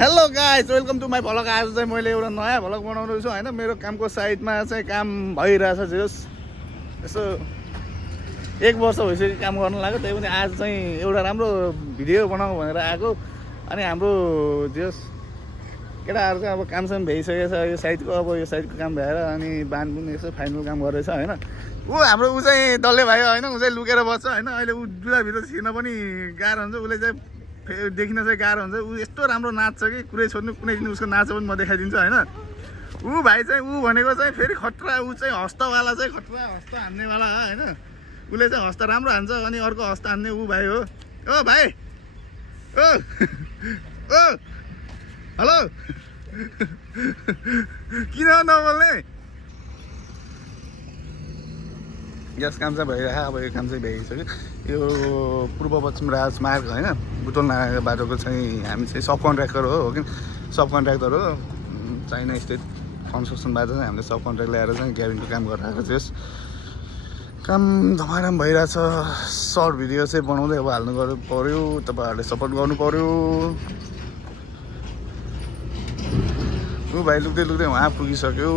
Hello guys welcome to my vlog. आज चाहिँ मैले एउटा नयाँ भ्लग बनाउँदैछु होइन। मेरो कामको साइडमा चाहिँ काम भइरहेछ जेस यसो 1 वर्ष भइसक्यो काम गर्न लाग्यो। त्यही पनि आज चाहिँ एउटा राम्रो भिडियो बनाऊ भनेर आएको। अनि हाम्रो जेस केटाहरू चाहिँ अब कामसाम भइसकेको छ। यो साइडको यो साइडको काम भएर अनि बान पनि यसो फाइनल काम गरेछ होइन। हाम्रो ऊ चाहिँ डल्ले भाइ होइन, ऊ चाहिँ लुकेर बस्छ होइन। अहिले ऊ जुलाभित्र छिर्न पनि गाह्रो हुन्छ, उसले चाहिँ देखिन चाहिँ गाह्रो हुन्छ। ऊ यस्तो राम्रो नाच्छ कि कुरै छोड्नु, कुनै दिन उसको नाच पनि म देखाइदिन्छु होइन। ऊ भाइ चाहिँ ऊ भनेको चाहिँ फेरि खतरा, ऊ चाहिँ हस्तवाला चाहिँ खतरा, हस्त हान्नेवाला होइन। उसले चाहिँ हस्त राम्रो हान्छ अनि अर्को हस्त हान्ने ऊ भाइ हो। ओ भाइ ओ ओ हेलो किन नबोल्ने? यस काम चाहिँ भइरहेको। अब यो काम चाहिँ भइसक्यो। यो पूर्व पश्चिम राजमार्ग होइन, बुटोल नारायण बाटोको चाहिँ हामी चाहिँ सब कन्ट्र्याक्टर हो कि सब कन्ट्र्याक्टर हो। चाइना स्टेट कन्स्ट्रक्सनबाट चाहिँ हामीले सब कन्ट्र्याक्ट ल्याएर चाहिँ क्याबिनको काम गरिरहेको छ। यस काम धमाधम भइरहेछ। सर्ट भिडियो चाहिँ बनाउँदै अब हाल्नु पऱ्यो, तपाईँहरूले सपोर्ट गर्नु पऱ्यो। ऊ भाइ लुक्दै लुक्दै उहाँ पुगिसक्यो।